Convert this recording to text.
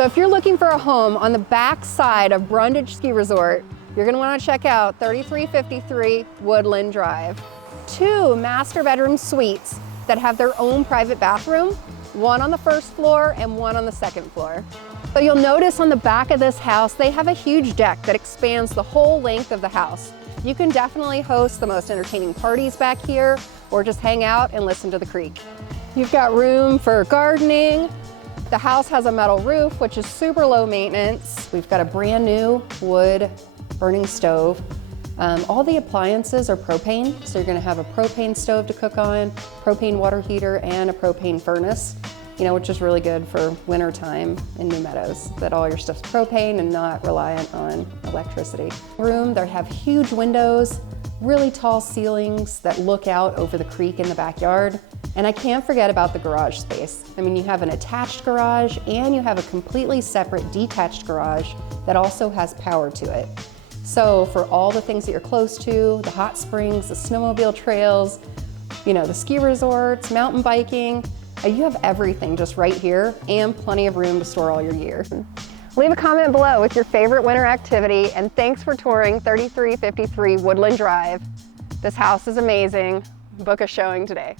So if you're looking for a home on the back side of Brundage Ski Resort, you're going to want to check out 3353 Woodland Drive. 2 master bedroom suites that have their own private bathroom, one on the first floor and one on the second floor. So you'll notice on the back of this house, they have a huge deck that expands the whole length of the house. You can definitely host the most entertaining parties back here or just hang out and listen to the creek. You've got room for gardening. The house has a metal roof, which is super low maintenance. We've got a brand new wood burning stove. All the appliances are propane, so you're gonna have a propane stove to cook on, propane water heater, and a propane furnace, which is really good for winter time in New Meadows, that all your stuff's propane and not reliant on electricity. Room, they have huge windows, really tall ceilings that look out over the creek in the backyard. And I can't forget about the garage space. I mean, you have an attached garage and you have a completely separate detached garage that also has power to it. So for all the things that you're close to, the hot springs, the snowmobile trails, the ski resorts, mountain biking, you have everything just right here and plenty of room to store all your gear. Leave a comment below with your favorite winter activity, and thanks for touring 3353 Woodland Drive. This house is amazing. Book a showing today.